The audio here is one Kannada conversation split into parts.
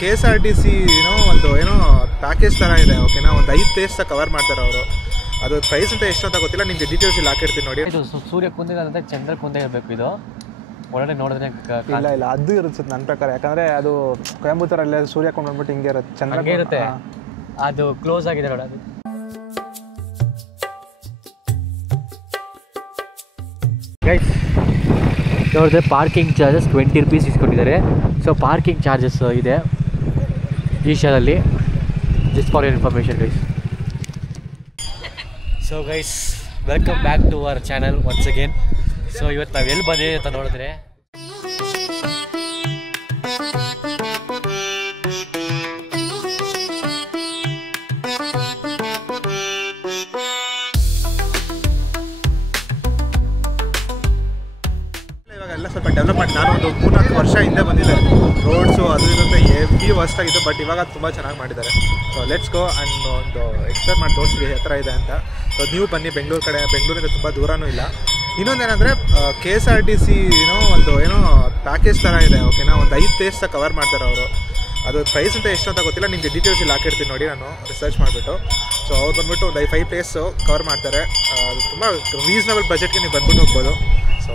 KSRTC ಒಂದು ಪ್ಯಾಕೇಜ್ ಥರ ಇದೆ. ಓಕೆನಾ, ಒಂದು 5 ಪ್ಲೇಸ್ ಕವರ್ ಮಾಡ್ತಾರೆ ಅವರು. ಅದು ಪ್ರೈಸ್ ಅಂತ ಎಷ್ಟು ಅಂತ ಗೊತ್ತಿಲ್ಲ, ನಿಮಗೆ ಡೀಟೇಲ್ಸ್ ಇಲ್ಲಿ ಹಾಕಿರ್ತೀನಿ ನೋಡಿ. ಇದು ಸೂರ್ಯ ಕುಂದಿದೆ, ಚಂದ್ರ ಕುಂದೆ ಇರಬೇಕು. ಇದು ಒಳಗಡೆ ನೋಡಿದ್ರೆ ಇಲ್ಲ ಅದು ಇರುತ್ತೆ ನನ್ನ ಪ್ರಕಾರ. ಯಾಕಂದರೆ ಅದು ಕೊಯಂಬತ್ತೂರಲ್ಲೇ ಸೂರ್ಯ ಕೊಂಡು ಬಂದ್ಬಿಟ್ಟು ಹಿಂಗೆ ಇರುತ್ತೆ, ಚಂದ್ರ ಇರುತ್ತೆ. ಅದು ಕ್ಲೋಸ್ ಆಗಿದೆ ನೋಡಿ. ಅದು ಗೈಸ್ ನೋಡಿದ್ರೆ ಪಾರ್ಕಿಂಗ್ ಚಾರ್ಜಸ್ 20 ರೂಪೀಸ್ ಇಸ್ಕೊಂಡಿದ್ದಾರೆ. ಸೊ ಪಾರ್ಕಿಂಗ್ ಚಾರ್ಜಸ್ ಇದೆ ಈ ಶಾಲಲ್ಲಿ, just for your information guys. So guys, welcome back to our channel once again. So ಇವತ್ತು ನಾವು ಎಲ್ಲಿ ಬಂದಿದ್ದೀವಿ ಅಂತ ನೋಡಿದ್ರೆ ಇವಾಗೆಲ್ಲ ಸ್ವಲ್ಪ ಡೆವಲಪ್ಮೆಂಟ್. ನಾನು ಒಂದು 3-4 ವರ್ಷ ಹಿಂದೆ ಬಂದಿದ್ದೆ, ರೋಡ್ಸು ಅದು ಇರುತ್ತೆ ಹೆವಿ ವರ್ಸ್ಟ್ ಆಗಿತ್ತು. ಬಟ್ ಇವಾಗ ತುಂಬ ಚೆನ್ನಾಗಿ ಮಾಡಿದ್ದಾರೆ. ಸೊ ಲೆಟ್ಸ್ ಗೋ ಆ್ಯಂಡ್ ಒಂದು ಎಕ್ಸ್ಪ್ಲೇನ್ ಮಾಡಿ ತೋರಿಸ್ತೀವಿ ಯಾವ ಥರ ಇದೆ ಅಂತ. ಸೊ ನೀವು ಬನ್ನಿ ಬೆಂಗಳೂರು ಕಡೆ, ಬೆಂಗಳೂರಿಂದ ತುಂಬ ದೂರನೂ ಇಲ್ಲ. ಇನ್ನೊಂದೇನೆಂದರೆ KSRTC ಒಂದು ಪ್ಯಾಕೇಜ್ ಥರ ಇದೆ. ಓಕೆನಾ, ಒಂದು 5 ಪ್ಲೇಸ್ ಕವರ್ ಮಾಡ್ತಾರೆ ಅವರು. ಅದು ಪ್ರೈಸ್ ಅಂತ ಎಷ್ಟು ಅಂತ ಗೊತ್ತಿಲ್ಲ, ನಿಮಗೆ ಡೀಟೇಲ್ಸ್ ಇಲ್ಲಿ ಹಾಕಿರ್ತೀನಿ ನೋಡಿ, ನಾನು ರಿಸರ್ಚ್ ಮಾಡಿಬಿಟ್ಟು. ಸೊ ಅವ್ರು ಬಂದುಬಿಟ್ಟು ಒಂದು 5 ಪ್ಲೇಸು ಕವರ್ ಮಾಡ್ತಾರೆ. ಅದು ತುಂಬ ರೀಸನಬಲ್ ಬಜೆಟ್ಗೆ ನೀವು ಬಂದ್ಬಿಟ್ಟು ಹೋಗ್ಬೋದು. ಸೊ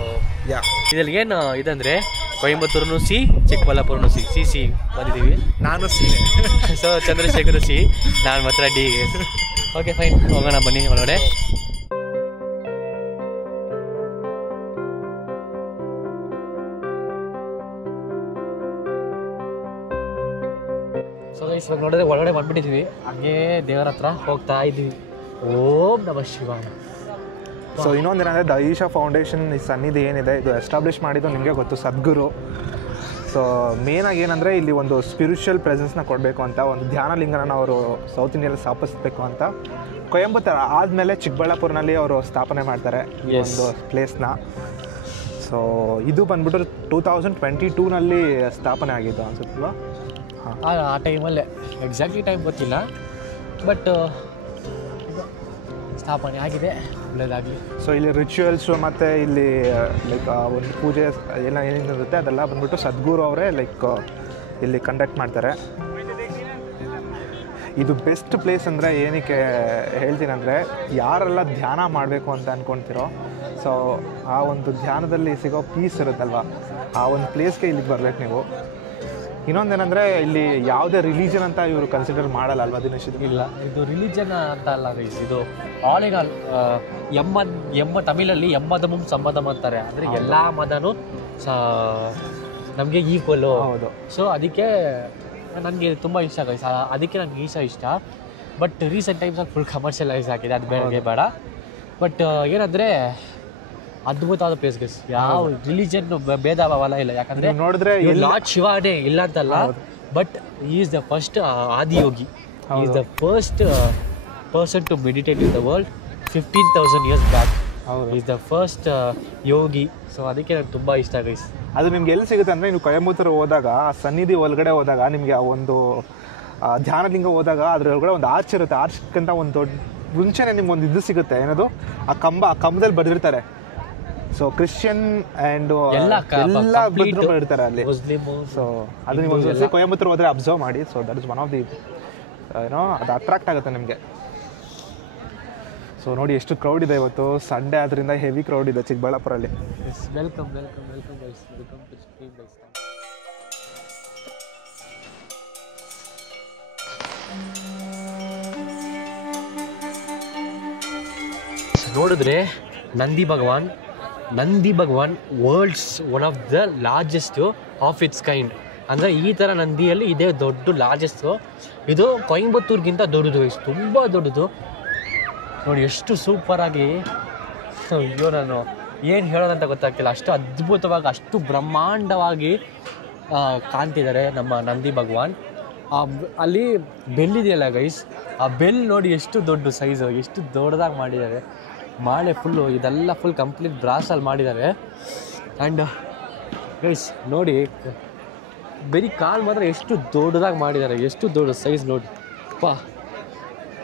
ಯಾ, ಇದರಲ್ಲಿ ಏನು ಇದಂದರೆ ಕೊಯಂಬತ್ತೂರು ಸಿ, ಚಿಕ್ಕಬಳ್ಳಾಪುರನು ಸಿ ಬಂದಿದ್ದೀವಿ. ನಾನು ಸಿ. ಸೊ ಚಂದ್ರಶೇಖರ್ ಸಿ, ನಾನು ಮಾತ್ರ ಡಿ. ಓಕೆ ಫೈನ್, ಹೋಗೋಣ ಬನ್ನಿ ಒಳಗಡೆ. ಸೊ ಗೈಸ್, ಇವಾಗ ನೋಡಿದ್ರೆ ಒಳಗಡೆ ಬಂದ್ಬಿಟ್ಟಿದ್ದೀವಿ. ಹಾಗೇ ದೇವರ ಹತ್ರ ಹೋಗ್ತಾ ಇದ್ದೀವಿ. ಓಂ ನಮಃ ಶಿವಾಯ. ಸೊ ಇನ್ನೊಂದೇನಂದರೆ ದ ಈಶಾ ಫೌಂಡೇಶನ್ ಈ ಸನ್ನಿಧಿ ಏನಿದೆ, ಇದು ಎಸ್ಟಾಬ್ಲಿಷ್ ಮಾಡಿದ್ದು ನಿಮಗೆ ಗೊತ್ತು, ಸದ್ಗುರು. ಸೊ ಮೇನಾಗಿ ಏನಂದರೆ ಇಲ್ಲಿ ಒಂದು ಸ್ಪಿರಿಚುವಲ್ ಪ್ರೆಸೆನ್ಸ್ನ ಕೊಡಬೇಕು ಅಂತ, ಒಂದು ಧ್ಯಾನ ಲಿಂಗನ ಅವರು ಸೌತ್ ಇಂಡಿಯಲ್ಲಿ ಸ್ಥಾಪಿಸಬೇಕು ಅಂತ ಕೊಯಂಬತ್ತೂರು ಆದಮೇಲೆ ಚಿಕ್ಕಬಳ್ಳಾಪುರನಲ್ಲಿ ಅವರು ಸ್ಥಾಪನೆ ಮಾಡ್ತಾರೆ ಈ ಒಂದು ಪ್ಲೇಸ್ನ. ಸೊ ಇದು ಬಂದ್ಬಿಟ್ಟು 2022ನಲ್ಲಿ ಸ್ಥಾಪನೆ ಆಗಿದ್ದು ಅನ್ಸುತ್ತಲ್ವ? ಹಾಂ, ಆ ಟೈಮಲ್ಲೇ, ಎಕ್ಸಾಕ್ಟ್ಲಿ ಟೈಮ್ ಗೊತ್ತಿಲ್ಲ, ಬಟ್ ಸ್ಥಾಪನೆ ಆಗಿದೆ, ಒಳ್ಳೆಯದಾಗಲಿ. ಸೊ ಇಲ್ಲಿ ರಿಚುವಲ್ಸು ಮತ್ತು ಇಲ್ಲಿ ಲೈಕ್ ಒಂದು ಪೂಜೆ ಏನೇನಿರುತ್ತೆ ಅದೆಲ್ಲ ಬಂದ್ಬಿಟ್ಟು ಸದ್ಗುರು ಅವರೇ ಲೈಕ್ ಇಲ್ಲಿ ಕಂಡಕ್ಟ್ ಮಾಡ್ತಾರೆ. ಇದು ಬೆಸ್ಟ್ ಪ್ಲೇಸ್ ಅಂದರೆ ಏನಕ್ಕೆ ಹೇಳ್ತೀನಿ ಅಂದರೆ, ಯಾರೆಲ್ಲ ಧ್ಯಾನ ಮಾಡಬೇಕು ಅಂತ ಅಂದ್ಕೊಳ್ತಿರೋ, ಸೊ ಆ ಒಂದು ಧ್ಯಾನದಲ್ಲಿ ಸಿಗೋ ಪೀಸ್ ಇರುತ್ತಲ್ವ, ಆ ಒಂದು ಪ್ಲೇಸ್ಗೆ ಇಲ್ಲಿಗೆ ಬರ್ಬೇಕು ನೀವು. ಇನ್ನೊಂದೇನೆಂದರೆ ಇಲ್ಲಿ ಯಾವುದೇ ರಿಲಿಜನ್ ಅಂತ ಇವರು ಕನ್ಸಿಡರ್ ಮಾಡಲ್ಲ ಅಲ್ವಾ ದಿನೇಶ್? ಇಲ್ಲ, ಇದು ರಿಲಿಜನ್ ಅಂತ ಅಲ್ಲ ಗೈಸ್, ಇದು ಆಲ್ ಇನ್ ಆಲ್. ಎಮ್ಮ ತಮಿಳಲ್ಲಿ ಎಮ್ಮದಮಂ ಸಮ್ಮದಮ್ ಅಂತಾರೆ. ಅಂದರೆ ಎಲ್ಲ ಮದನೂ ನಮಗೆ ಈಕ್ವಲ್ಲು. ಹೌದು. ಸೊ ಅದಕ್ಕೆ ನನಗೆ ತುಂಬ ಇಷ್ಟ ಗೈಸ್, ಅದಕ್ಕೆ ನನಗೆ ಈಶಾ ಇಷ್ಟ. ಬಟ್ ರೀಸೆಂಟ್ ಟೈಮ್ಸಲ್ಲಿ ಫುಲ್ ಕಮರ್ಷಿಯಲೈಸ್ ಆಗಿದೆ, ಅದು ಬೇಡ. ಬಟ್ ಏನಂದರೆ ಅದ್ಭುತವಾದ ಪ್ಲೇಸ್ ಗೈಸ್. ಯಾವ ರಿಲಿಜನ್ ಭೇದ ಭಾವಲ್ಲ ಇಲ್ಲ. ಯಾಕಂದರೆ ನೋಡಿದ್ರೆ ಲಾರ್ಡ್ ಶಿವಾನೇ ಇಲ್ಲ ಅಂತಲ್ಲ, but he is the first Adiyogi. Is the first person to meditate in the world 15,000 years back. Is the first yogi. So ಅದಕ್ಕೆ ನನಗೆ ತುಂಬ ಇಷ್ಟ ಗೈಸ್. ಅದು ನಿಮ್ಗೆ ಎಲ್ಲಿ ಸಿಗುತ್ತೆ ಅಂದರೆ, ನೀವು ಕೊಯಂಬತ್ತೂರು ಹೋದಾಗ, ಆ ಸನ್ನಿಧಿ ಒಳಗಡೆ ಹೋದಾಗ, ನಿಮಗೆ ಆ ಒಂದು ಧ್ಯಾನಲಿಂಗ ಹೋದಾಗ ಅದರೊಳಗಡೆ ಒಂದು ಆರ್ಚ್ ಇರುತ್ತೆ. ಆರ್ಚ್ಗಿಂತ ಒಂದು ದೊಡ್ಡ ಮುಂಚೆನೇ ನಿಮ್ಗೆ ಒಂದು ಇದು ಸಿಗುತ್ತೆ, ಏನದು ಆ ಕಂಬದಲ್ಲಿ ಬರೆದಿರ್ತಾರೆ. ಸೊ ಕ್ರಿಶ್ಚಿಯನ್ ಆ್ಯಂಡ್ ಎಲ್ಲ ಇರ್ತಾರೆ ಅಲ್ಲಿ, ಮುಸ್ಲಿಮ್. ಸೊ ಅದು ನೀವು ಒಂದು ಕೊಯಂಬತ್ತೂರು ಹೋದರೆ ಅಬ್ಸರ್ವ್ ಮಾಡಿ. So that is one of the ಅದು ಅಟ್ರಾಕ್ಟ್ ಆಗುತ್ತೆ ನಿಮಗೆ. ಸೊ ನೋಡಿ ಎಷ್ಟು ಕ್ರೌಡ್ ಇದೆ ಇವತ್ತು, ಸಂಡೇ ಆದ್ರಿಂದ ಹೆವಿ ಕ್ರೌಡ್ ಇದೆ ಚಿಕ್ಕಬಳ್ಳಾಪುರಲ್ಲಿ. Welcome guys, welcome to stream guys. ನೋಡಿದ್ರೆ ನಂದಿ ಭಗವಾನ್ world's one of the largest of its kind. ಅಂದರೆ ಈ ಥರ ನಂದಿಯಲ್ಲಿ ಇದೇ ದೊಡ್ಡ ಲಾರ್ಜೆಸ್ಟು. ಇದು ಕೊಯಂಬತ್ತೂರಿಗಿಂತ ದೊಡ್ಡದು, ತುಂಬ ದೊಡ್ಡದು. ನೋಡಿ ಎಷ್ಟು ಸೂಪರಾಗಿ. ಅಯ್ಯೋ, ನಾನು ಏನು ಹೇಳೋದಂತ ಗೊತ್ತಾಗ್ತಿಲ್ಲ, ಅಷ್ಟು ಅದ್ಭುತವಾಗಿ, ಅಷ್ಟು ಬ್ರಹ್ಮಾಂಡವಾಗಿ ಕಾಣ್ತಿದ್ದಾರೆ ನಮ್ಮ ನಂದಿ ಭಗವಾನ್. ಅಲ್ಲಿ ಬೆಲ್ಲಿದೆಯಲ್ಲ ಗೈಸ್, ಆ ಬೆಲ್ ನೋಡಿ ಎಷ್ಟು ದೊಡ್ಡ ಸೈಜು, ಎಷ್ಟು ದೊಡ್ಡದಾಗಿ ಮಾಡಿದ್ದಾರೆ. ಮಾಳೆ ಫುಲ್ಲು, ಇದೆಲ್ಲ ಫುಲ್ ಕಂಪ್ಲೀಟ್ ಬ್ರಾಸಲ್ಲಿ ಮಾಡಿದ್ದಾರೆ. ಆ್ಯಂಡ್ ಗೈಸ್ ನೋಡಿ, ಬರೀ ಕಾಲು ಮಾತ್ರ ಎಷ್ಟು ದೊಡ್ಡದಾಗಿ ಮಾಡಿದ್ದಾರೆ, ಎಷ್ಟು ದೊಡ್ಡ ಸೈಜ್ ನೋಡಿ ಪಾ.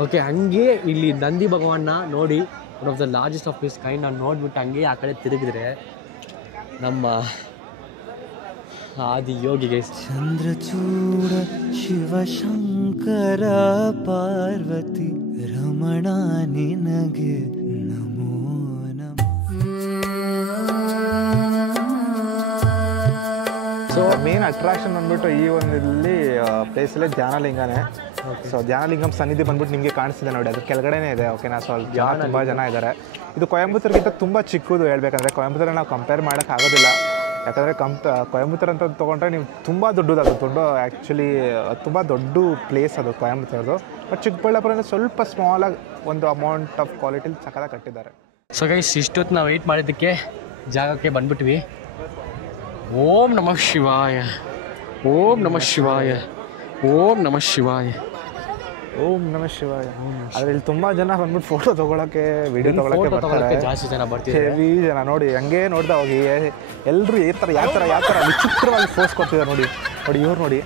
ಓಕೆ, ಹಂಗೆ ಇಲ್ಲಿ ನಂದಿ ಭಗವಾನ್ನ ನೋಡಿ, one of the largest of this kind. ನಾನು ನೋಡಿಬಿಟ್ಟು ಹಂಗೆ ಆ ಕಡೆ ತಿರುಗಿದ್ರೆ ನಮ್ಮ ಆದಿ ಯೋಗಿ ಗೈಸ್. ಚಂದ್ರಚೂಡ ಶಿವಶಂಕರ ಪಾರ್ವತಿ ರಮಣ ನಿನಗೆ ನಮೋ ಸೊ ಮೇನ್ ಅಟ್ರಾಕ್ಷನ್ ಬಂದ್ಬಿಟ್ಟು ಈ ಒಂದು ಇಲ್ಲಿ ಪ್ಲೇಸಲ್ಲೇ ಧ್ಯಾನಲಿಂಗನೇ. ಸೊ ಧ್ಯಾನಲಿಂಗಂ ಸನ್ನಿಧಿ ಬಂದ್ಬಿಟ್ಟು ನಿಮಗೆ ಕಾಣಿಸ್ತಿದೆ ನೋಡಿ, ಅದು ಕೆಳಗಡೆನೇ ಇದೆ. ಓಕೆನಾ? ಸೊ ಅಲ್ಲಿ ತುಂಬ ಜನ ಇದ್ದಾರೆ. ಇದು ಕೊಯಂಬತ್ತೂರಿಗಿಂತ ತುಂಬ ಚಿಕ್ಕದು ಹೇಳ್ಬೇಕಂದ್ರೆ. ಕೊಯಂಬತ್ತೂರಲ್ಲಿ ನಾವು ಕಂಪೇರ್ ಮಾಡೋಕ್ಕಾಗೋದಿಲ್ಲ, ಯಾಕಂದರೆ ಕೊಯಂಬತ್ತೂರು ಅಂತ ತೊಗೊಂಡ್ರೆ ನೀವು ತುಂಬ ದೊಡ್ಡದು. ಅದು ಆ್ಯಕ್ಚುಲಿ ತುಂಬ ದೊಡ್ಡ ಪ್ಲೇಸ್ ಅದು ಕೊಯಂಬತ್ತೂರದು. ಬಟ್ ಚಿಕ್ಕಬಳ್ಳಾಪುರನ ಸ್ವಲ್ಪ ಸ್ಮಾಲಾಗಿ ಒಂದು ಅಮೌಂಟ್ ಆಫ್ ಕ್ವಾಲಿಟಿಲಿ ಸಕ್ಕತ್ತಾಗಿ ಕಟ್ಟಿದ್ದಾರೆ. ಸೊ ಗೈಸ್, ಇಷ್ಟೊತ್ತು ನಾವು ವೆಯ್ಟ್ ಮಾಡಿದ್ದಕ್ಕೆ ಜಾಗಕ್ಕೆ ಬಂದ್ಬಿಟ್ವಿ. ಓಂ ನಮಃ ಶಿವಾಯ, ಓಂ ನಮಃ ಶಿವಾಯ, ಓಂ ನಮಃ ಶಿವಾಯ, ಓಂ ನಮಃ ಶಿವಾಯ. ಅದ್ರಲ್ಲಿ ತುಂಬ ಜನ ಬಂದ್ಬಿಟ್ಟು ಫೋಟೋ ತೊಗೊಳಕ್ಕೆ, ವಿಡಿಯೋ ತೊಗೊಳಕ್ಕೆ ಬರ್ತಾರೆ. ಜಾಸ್ತಿ ಜನ ಬರ್ತಾರೆ, ಹೆವಿ ಜನ. ನೋಡಿ ಹಂಗೆ ನೋಡ್ತಾ ಹೋಗಿ ಎಲ್ಲರೂ ಯಾವ ಥರ ವಿಚಿತ್ರವಾಗಿ ಫೋರ್ಸ್ ಕೊಡ್ತಿದ್ದಾರೆ ನೋಡಿ. ಇವ್ರು ನೋಡಿ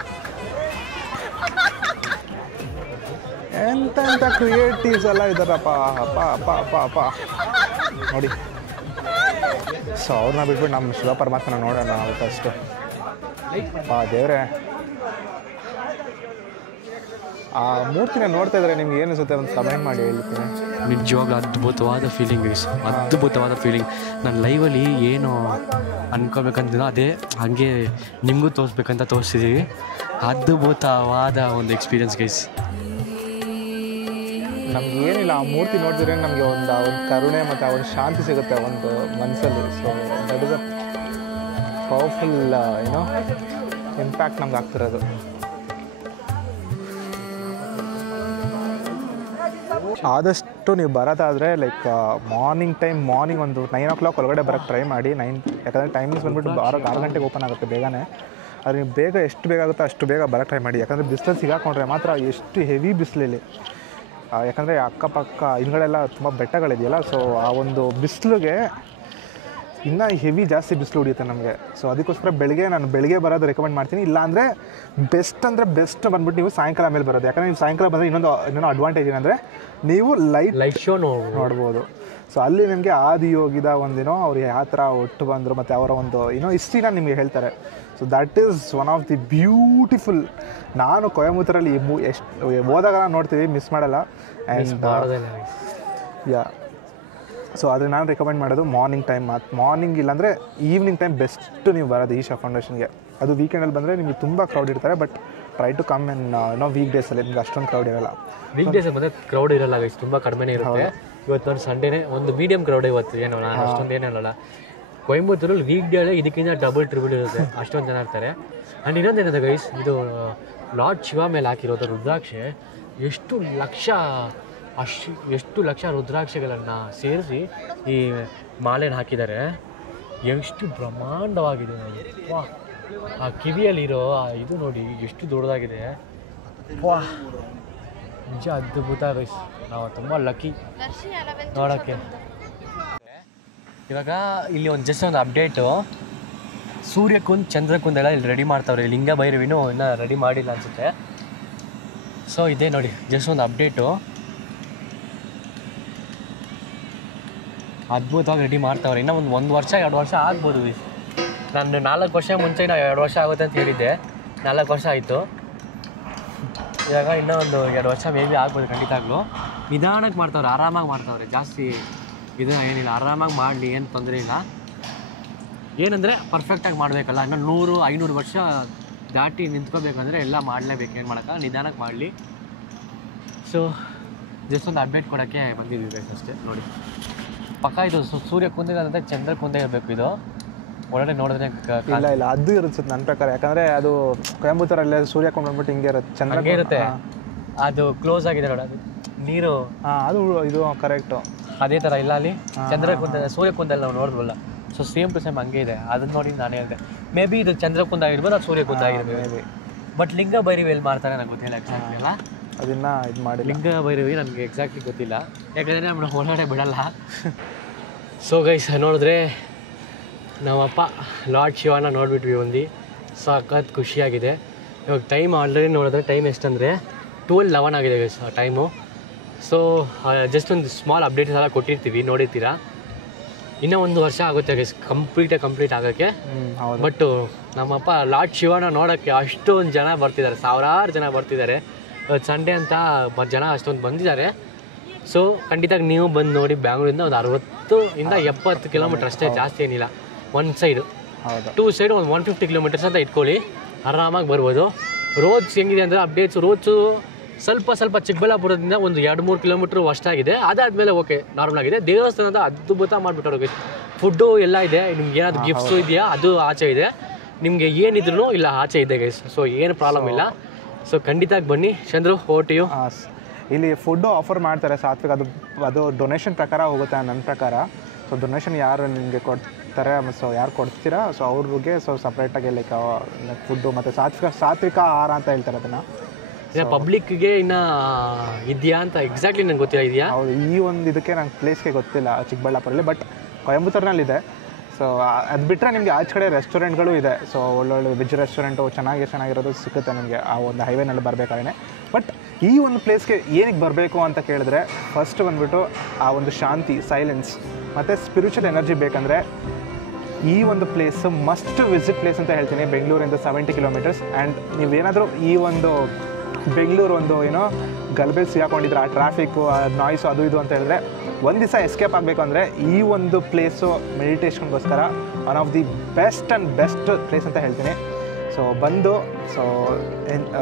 ಎಂತ ಕ್ರಿಯೇಟಿವ್ಸ್ ಎಲ್ಲ ಇದ್ದಾರಪ್ಪ. ಅಪ್ಪ ನೋಡಿ. ಸೊ ಅವ್ರನ್ನ ಬಿಟ್ಬಿಟ್ಟು ನಮ್ಮ ಶಿವ ಪರಮಾತ್ಮನ ನೋಡೋಣ ನಾವು ಫಸ್ಟು. ದೇವ್ರೆ, ಆ ಮೂರ್ತಿನ ನೋಡ್ತಾ ಇದ್ರೆ ನಿಮ್ಗೆ ಏನು ಅನಿಸುತ್ತೆ ಒಂದು ಕಮೆಂಟ್ ಮಾಡಿ ಹೇಳ್ತೀನಿ. ನಿಜವಾಗ್ಲೂ ಅದ್ಭುತವಾದ ಫೀಲಿಂಗ್ ಗೈಸ್, ಅದ್ಭುತವಾದ ಫೀಲಿಂಗ್. ನಾನು ಲೈವಲ್ಲಿ ಏನು ಅನ್ಕೋಬೇಕಂತಿದ್ದೋ ಅದೇ ಹಾಗೆ ನಿಮಗೂ ತೋರಿಸ್ಬೇಕಂತ ತೋರಿಸಿದ್ದೀವಿ. ಅದ್ಭುತವಾದ ಒಂದು ಎಕ್ಸ್ಪೀರಿಯನ್ಸ್ ಗೈಸ್. ನಮ್ಗೆ ಏನಿಲ್ಲ, ಆ ಮೂರ್ತಿ ನೋಡಿದ್ರೆ ನಮಗೆ ಒಂದು ಕರುಣೆ ಮತ್ತು ಒಂದು ಶಾಂತಿ ಸಿಗುತ್ತೆ ಒಂದು ಮನಸ್ಸಲ್ಲಿ. So that is a powerful impact ನಮ್ಗೆ ಆಗ್ತಿರೋದು. ಆದಷ್ಟು ನೀವು ಬರೋದಾದರೆ ಲೈಕ್ ಮಾರ್ನಿಂಗ್ ಒಂದು 9 o'clock ಒಳಗಡೆ ಬರೋಕ್ಕೆ ಟ್ರೈ ಮಾಡಿ. ಯಾಕಂದರೆ ಟೈಮಿಂಗ್ಸ್ ಬಂದುಬಿಟ್ಟು 6 ಗಂಟೆಗೆ ಓಪನ್ ಆಗುತ್ತೆ ಬೇಗನೆ. ಆದರೆ ನೀವು ಎಷ್ಟು ಬೇಗ ಆಗುತ್ತೋ ಅಷ್ಟು ಬೇಗ ಬರೋಕ್ಕೆ ಟ್ರೈ ಮಾಡಿ. ಯಾಕಂದರೆ ಬಿಸಿಲಲ್ಲಿ ಸಿಗಾಕೊಂಡ್ರೆ ಮಾತ್ರ ಎಷ್ಟು ಹೆವಿ ಬಿಸಿಲಲ್ಲಿ. ಯಾಕಂದರೆ ಅಕ್ಕಪಕ್ಕ ಹಿಂದ್ಗಡೆಲ್ಲ ತುಂಬ ಬೆಟ್ಟಗಳಿದೆಯಲ್ಲ. ಸೊ ಆ ಒಂದು ಬಿಸಿಲಿಗೆ ಇನ್ನೂ ಹೆವಿ ಜಾಸ್ತಿ ಬಿಸಿಲು ಹೊಡಿಯುತ್ತೆ ನಮಗೆ. ಸೊ ಅದಕ್ಕೋಸ್ಕರ ನಾನು ಬೆಳಗ್ಗೆ ಬರೋದು ರೆಕಮೆಂಡ್ ಮಾಡ್ತೀನಿ. ಇಲ್ಲಾಂದರೆ ಬೆಸ್ಟ್ ಬಂದ್ಬಿಟ್ಟು ನೀವು ಸಾಯಂಕಾಲ ಮೇಲೆ ಬರೋದು. ಯಾಕಂದರೆ ನೀವು ಸಾಯಂಕಾಲ ಬಂದರೆ ಇನ್ನೊಂದು ಅಡ್ವಾಂಟೇಜ್ ಏನಂದರೆ ನೀವು ಲೈಟ್ ಶೋ ನೋಡ್ಬೋದು. ಸೊ ಅಲ್ಲಿ ನಿಮಗೆ ಆದಿಯೋಗಿದ ಒಂದಿನೋ ಅವ್ರು ಯಾವ ಥರ ಒಟ್ಟು ಬಂದರು ಮತ್ತು ಅವರ ಒಂದು ಹಿಸ್ಟ್ರಿನ ನಿಮಗೆ ಹೇಳ್ತಾರೆ. So that is one of the beautiful. ನಾನು ಕೊಯಂಬತ್ತೂರಲ್ಲಿ ಎಷ್ಟು ಹೋದಾಗ ನೋಡ್ತೀವಿ, ಮಿಸ್ ಮಾಡಲ್ಲ. ಆ್ಯಂಡ್ ಯಾ, ಸೊ ಆದರೆ ನಾನು ರೆಕಮೆಂಡ್ ಮಾಡೋದು ಮಾರ್ನಿಂಗ್ ಇಲ್ಲಾಂದರೆ ಈವ್ನಿಂಗ್ ಟೈಮ್ ಬೆಸ್ಟ್ ನೀವು ಬರೋದು ಈಶಾ ಫೌಂಡೇಶನ್ಗೆ. ಅದು ವೀಕೆಂಡಲ್ಲಿ ಬಂದರೆ ನಿಮಗೆ ತುಂಬ ಕ್ರೌಡ್ ಇರ್ತಾರೆ. But try to come week ಡೇಸಲ್ಲಿ ನಿಮ್ಗೆ ಅಷ್ಟೊಂದು ಕ್ರೌಡ್ ಇರಲ್ಲ. ವೀಕ್ ಡೇಸ್ ಬಂದರೆ ಕ್ರೌಡ್ ಇರಲ್ಲ ಗೈಸ್, ತುಂಬ ಕಡಿಮೆನೇ ಇರುತ್ತೆ. ಇವತ್ತು ಒಂದು ಸಂಡೇನೇ ಒಂದು ಮೀಡಿಯಮ್ ಕ್ರೌಡ್ ಇವತ್ತು. ಏನೋ ನಾನು ಅಷ್ಟೊಂದು ಏನಿರಲ್ಲ. ಕೊಯಂಬತ್ತೂರಲ್ಲಿ ವೀಕ್ ಡೇ ಇದಕ್ಕಿಂತ ಡಬಲ್ ಇರುತ್ತೆ, ಅಷ್ಟೊಂದು ಜನ ಇರ್ತಾರೆ. ಆ್ಯಂಡ್ ಇನ್ನೊಂದೇನಿದೆ ಗೈಸ್, ಇದು ಲಾರ್ಡ್ ಶಿವ ಮೇಲೆ ಹಾಕಿರೋದು ರುದ್ರಾಕ್ಷೆ. ಎಷ್ಟು ಲಕ್ಷ ರುದ್ರಾಕ್ಷೆಗಳನ್ನು ಸೇರಿಸಿ ಈ ಮಾಲೆನ ಹಾಕಿದ್ದಾರೆ. ಎಷ್ಟು ಬ್ರಹ್ಮಾಂಡವಾಗಿದೆ. ವಾ, ಆ ಕಿವಿಯಲ್ಲಿರೋ ಇದು ನೋಡಿ ಎಷ್ಟು ದೊಡ್ಡದಾಗಿದೆ. ವಾ, ನಿಜ ಅದ್ಭುತ ಗೈಸ್. ನಾವು ತುಂಬ ಲಕ್ಕಿ ನೋಡೋಕ್ಕೆ. ಇವಾಗ ಇಲ್ಲಿ ಜಸ್ಟ್ ಒಂದು ಅಪ್ಡೇಟು. ಸೂರ್ಯಕುಂದ್ ಚಂದ್ರಕುಂದ್ ಎಲ್ಲ ಇಲ್ಲಿ ರೆಡಿ ಮಾಡ್ತಾವ್ರೆ. ಲಿಂಗ ಭೈರವಿನೂ ಇನ್ನೂ ರೆಡಿ ಮಾಡಿಲ್ಲ ಅನಿಸುತ್ತೆ. ಸೊ ಇದೇ ನೋಡಿ ಜಸ್ಟ್ ಒಂದು ಅಪ್ಡೇಟು. ಅದ್ಭುತವಾಗಿ ರೆಡಿ ಮಾಡ್ತಾವ್ರೆ. ಇನ್ನೂ ಒಂದು ವರ್ಷ 2 ವರ್ಷ ಆಗ್ಬೋದು. ನಾನು 4 ವರ್ಷ ಮುಂಚೆ 2 ವರ್ಷ ಆಗುತ್ತೆ ಅಂತ ಹೇಳಿದ್ದೆ. 4 ವರ್ಷ ಆಯಿತು. ಇವಾಗ ಇನ್ನೂ ಒಂದು 2 ವರ್ಷ ಮೇ ಬಿ ಆಗ್ಬೋದು ಖಂಡಿತವಾಗ್ಲೂ. ನಿಧಾನಕ್ಕೆ ಮಾಡ್ತಾವ್ರೆ, ಆರಾಮಾಗಿ ಮಾಡ್ತಾವ್ರೆ. ಜಾಸ್ತಿ ಇದನ್ನ ಏನಿಲ್ಲ, ಆರಾಮಾಗಿ ಮಾಡಲಿ, ಏನು ತೊಂದರೆ ಇಲ್ಲ. ಏನಂದರೆ ಪರ್ಫೆಕ್ಟಾಗಿ ಮಾಡಬೇಕಲ್ಲ. ಇನ್ನೂ 100-500 ವರ್ಷ ದಾಟಿ ನಿಂತ್ಕೋಬೇಕಂದ್ರೆ ಎಲ್ಲ ಮಾಡಲೇಬೇಕು. ಏನು ಮಾಡೋಕ್ಕ, ನಿಧಾನಕ್ಕೆ ಮಾಡಲಿ. ಸೊ ಜಸ್ಟ್ ಒಂದು ಅಪ್ಡೇಟ್ ಕೊಡೋಕ್ಕೆ ಬಂದಿದ್ವಿ ಗೈಸ್ ಅಷ್ಟೇ. ನೋಡಿ ಪಕ್ಕ ಇದು ಸೂರ್ಯ ಕುಂದೆ ಅಂತ ಚಂದ್ರ ಕುಂದೆ ಇರಬೇಕು. ಇದು ಒಳಗಡೆ ನೋಡಿದ್ರೆ ಇಲ್ಲ ಅದು ಇರುತ್ತೆ ನನ್ನ ಪ್ರಕಾರ. ಯಾಕಂದರೆ ಅದು ಕೊಯಂಬತ್ತೂರಲ್ಲೇ ಸೂರ್ಯ ಕುಂಡ್ ಬಂದ್ಬಿಟ್ಟು ಹಿಂಗೆ ಇರುತ್ತೆ, ಚಂದ್ರ ಇರುತ್ತೆ. ಅದು ಕ್ಲೋಸ್ ಆಗಿದೆ ನೋಡಿ, ಅದು ನೀರು. ಅದು ಇದು ಕರೆಕ್ಟು ಅದೇ ಥರ ಇಲ್ಲ ಅಲ್ಲಿ ಚಂದ್ರಕುಂದ ಸೂರ್ಯಕುಂದಲ್ಲಿ ನಾವು ನೋಡಿದ್ವಲ್ಲ. ಸೊ ಸೇಮ್ ಟು ಸೇಮ್ ಹಂಗೆ ಇದೆ. ಅದನ್ನ ನೋಡಿ ನಾನು ಹೇಳಿದೆ ಮೇ ಬಿ ಇದು ಚಂದ್ರಕುಂದ ಆಗಿರ್ಬೋದು, ಅದು ಸೂರ್ಯಕುಂದ ಆಗಿರ್ಬೋದು ಮೇ ಬಿ. ಬಟ್ ಲಿಂಗ ಭೈರವಿ ಎಲ್ಲಿ ಮಾಡ್ತಾರೆ ನನಗೆ ಗೊತ್ತಿಲ್ಲ ಎಕ್ಸಾಕ್ಟ್ಲಿ ಅಲ್ಲ. ಅದನ್ನು ಇದು ಮಾಡಿ ಲಿಂಗ ಭೈರವಿ ನನಗೆ ಎಕ್ಸಾಕ್ಟ್ಲಿ ಗೊತ್ತಿಲ್ಲ, ಯಾಕಂದರೆ ನಮ್ಮನ್ನ ಹೊರಗಡೆ ಬಿಡಲ್ಲ. ಸೊ ಗೈಸ್ ನೋಡಿದ್ರೆ ನಾವಪ್ಪ ಲಾರ್ಡ್ ಶಿವನ ನೋಡಿಬಿಟ್ವಿ ಒಂದು. ಸಖತ್ ಖುಷಿಯಾಗಿದೆ. ಇವಾಗ ಟೈಮ್ ಆಲ್ರೆಡಿ ನೋಡಿದ್ರೆ ಟೈಮ್ ಎಷ್ಟಂದರೆ 12:11 ಆಗಿದೆ ಗೈಸ್ ಟೈಮು. ಸೊ ಜಸ್ಟ್ ಒಂದು ಸ್ಮಾಲ್ ಅಪ್ಡೇಟ್ಸ್ ಎಲ್ಲ ಕೊಟ್ಟಿರ್ತೀವಿ, ನೋಡಿರ್ತೀರಾ. ಇನ್ನೂ 1 ವರ್ಷ ಆಗುತ್ತೆ ಗೈಸ್ ಕಂಪ್ಲೀಟ್ ಆಗೋಕ್ಕೆ. ಬಟ್ ನಮ್ಮಪ್ಪ ಲಾರ್ಡ್ ಶಿವನ ನೋಡೋಕ್ಕೆ ಅಷ್ಟೊಂದು ಜನ ಬರ್ತಿದ್ದಾರೆ, ಸಾವಿರಾರು ಜನ ಬರ್ತಿದ್ದಾರೆ. ಸಂಡೇ ಅಂತ ಜನ ಅಷ್ಟೊಂದು ಬಂದಿದ್ದಾರೆ. ಸೊ ಖಂಡಿತ ನೀವು ಬಂದು ನೋಡಿ. ಬ್ಯಾಂಗ್ಳೂರಿಂದ ಒಂದು 60-70 ಕಿಲೋಮೀಟ್ರ್ ಅಷ್ಟೇ, ಜಾಸ್ತಿ ಏನಿಲ್ಲ. ಒಂದು ಸೈಡು, 2 ಸೈಡ್ ಒಂದು 150 ಕಿಲೋಮೀಟರ್ಸ್ ಅಂತ ಇಟ್ಕೊಳ್ಳಿ, ಆರಾಮಾಗಿ ಬರ್ಬೋದು. ರೋಡ್ಸ್ ಹೆಂಗಿದೆ ಅಂದರೆ ಅಪ್ಡೇಟ್ಸು, ರೋಡ್ಸು ಸ್ವಲ್ಪ ಚಿಕ್ಕಬಳ್ಳಾಪುರದಿಂದ ಒಂದು 2-3 ಕಿಲೋಮೀಟ್ರ್ ಅಷ್ಟಾಗಿದೆ. ಅದಾದಮೇಲೆ ಓಕೆ ನಾರ್ಮಲ್ ಆಗಿದೆ. ದೇವಸ್ಥಾನದ ಅದ್ಭುತ ಮಾಡಿಬಿಟ್ಟವ್ರು ಗೈಸ್. ಫುಡ್ಡು ಎಲ್ಲ ಇದೆ. ನಿಮ್ಗೆ ಏನಾದ್ರು ಗಿಫ್ಟ್ಸು ಇದೆಯಾ ಅದು ಆಚೆ ಇದೆ, ನಿಮಗೆ ಏನಿದ್ರು ಇಲ್ಲ ಆಚೆ ಇದೆ ಗೈಸ್. ಸೊ ಏನು ಪ್ರಾಬ್ಲಮ್ ಇಲ್ಲ. ಸೊ ಖಂಡಿತ ಬನ್ನಿ. ಚಂದ್ರು, ಓಟ್ ಯು. ಇಲ್ಲಿ ಫುಡ್ಡು ಆಫರ್ ಮಾಡ್ತಾರೆ ಸಾತ್ವಿಕ್, ಅದು ಡೊನೇಷನ್ ಪ್ರಕಾರ ಹೋಗುತ್ತೆ ನನ್ನ ಪ್ರಕಾರ. ಸೊ ಡೊನೇಷನ್ ಯಾರು ನಿಮಗೆ ಕೊಡ್ತಾರೆ, ಸೊ ಯಾರು ಕೊಡ್ತೀರಾ ಸೊ ಅವ್ರಿಗೆ ಸೊ ಸಪ್ರೇಟಾಗಿ ಲೈಕ್ ಫುಡ್ಡು ಮತ್ತು ಸಾತ್ವಿಕ ಆಹಾರ ಅಂತ ಹೇಳ್ತಾರೆ ಅದನ್ನು. ಪಬ್ಲಿಕ್ಗೆ ಇನ್ನು ಇದೆಯಾ ಅಂತ ಎಕ್ಸಾಕ್ಟ್ಲಿ ನಂಗೆ ಗೊತ್ತಿಲ್ಲ. ಇದೆಯಾ? ಹೌದು, ಈ ಒಂದು ಇದಕ್ಕೆ ನಂಗೆ ಪ್ಲೇಸ್ಗೆ ಗೊತ್ತಿಲ್ಲ ಚಿಕ್ಕಬಳ್ಳಾಪುರಲ್ಲಿ, ಬಟ್ ಕೊಯಂಬತ್ತೂರಿನಲ್ಲಿದೆ. ಸೊ ಅದು ಬಿಟ್ಟರೆ ನಿಮಗೆ ಆಚೆ ಕಡೆ ರೆಸ್ಟೋರೆಂಟ್ಗಳು ಇದೆ. ಸೊ ಒಳ್ಳೊಳ್ಳೆ ವೆಜ್ ರೆಸ್ಟೋರೆಂಟು ಚೆನ್ನಾಗಿರೋದು ಸಿಗುತ್ತೆ ನಿಮಗೆ ಆ ಒಂದು ಹೈವೇನಲ್ಲಿ ಬರಬೇಕಾದ್ರೆ. ಬಟ್ ಈ ಒಂದು ಪ್ಲೇಸ್ಗೆ ಏನಕ್ಕೆ ಬರಬೇಕು ಅಂತ ಕೇಳಿದ್ರೆ, ಫಸ್ಟ್ ಬಂದುಬಿಟ್ಟು ಆ ಒಂದು ಶಾಂತಿ, ಸೈಲೆನ್ಸ್ ಮತ್ತು ಸ್ಪಿರಿಚುವಲ್ ಎನರ್ಜಿ ಬೇಕಂದರೆ ಈ ಒಂದು ಪ್ಲೇಸ್ ಮಸ್ಟ್ ವಿಸಿಟ್ ಪ್ಲೇಸ್ ಅಂತ ಹೇಳ್ತೀನಿ. ಬೆಂಗಳೂರಿಂದ 70 ಕಿಲೋಮೀಟರ್ಸ್. ಆ್ಯಂಡ್ ನೀವೇನಾದರೂ ಈ ಒಂದು ಬೆಂಗಳೂರು ಒಂದು ಏನೋ ಗಲಭೆ ಸಿಗಾಕೊಂಡಿದ್ರೆ, ಆ ಟ್ರಾಫಿಕ್ಕು, ಆ ನಾಯ್ಸು, ಅದು ಇದು ಅಂತ ಹೇಳಿದ್ರೆ, ಒಂದು ದಿವಸ ಎಸ್ಕೇಪ್ ಆಗಬೇಕು ಅಂದರೆ ಈ ಒಂದು ಪ್ಲೇಸು ಮೆಡಿಟೇಷನ್ಗೋಸ್ಕರ one of the best place ಅಂತ ಹೇಳ್ತೀನಿ. ಸೊ ಬಂದು ಸೊ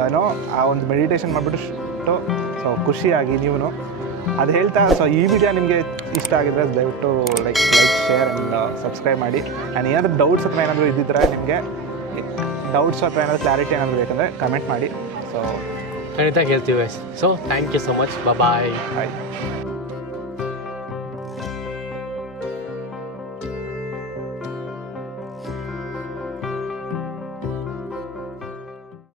ಏನೋ ಆ ಒಂದು ಮೆಡಿಟೇಷನ್ ಮಾಡಿಬಿಟ್ಟು ಸೊ ಖುಷಿಯಾಗಿ ನೀವು ಅದು ಹೇಳ್ತಾ. ಸೊ ಈ ವಿಡಿಯೋ ನಿಮಗೆ ಇಷ್ಟ ಆಗಿದ್ರೆ ದಯವಿಟ್ಟು ಲೈಕ್ ಶೇರ್ ಆ್ಯಂಡ್ ಸಬ್ಸ್ಕ್ರೈಬ್ ಮಾಡಿ. ಆ್ಯಂಡ್ ಏನಾದರೂ ಡೌಟ್ಸ್ ಅಥವಾ ಏನಾದರೂ ಇದ್ದಿದ್ರೆ ನಿಮಗೆ ಡೌಟ್ಸ್ ಅಥವಾ ಏನಾದರೂ ಕ್ಲಾರಿಟಿ ಏನಾದರೂ ಬೇಕಂದರೆ ಕಮೆಂಟ್ ಮಾಡಿ. ಸೊ ಖಂಡಿತ ಹೇಳ್ತೀವಿ. So thank you so much. Bye.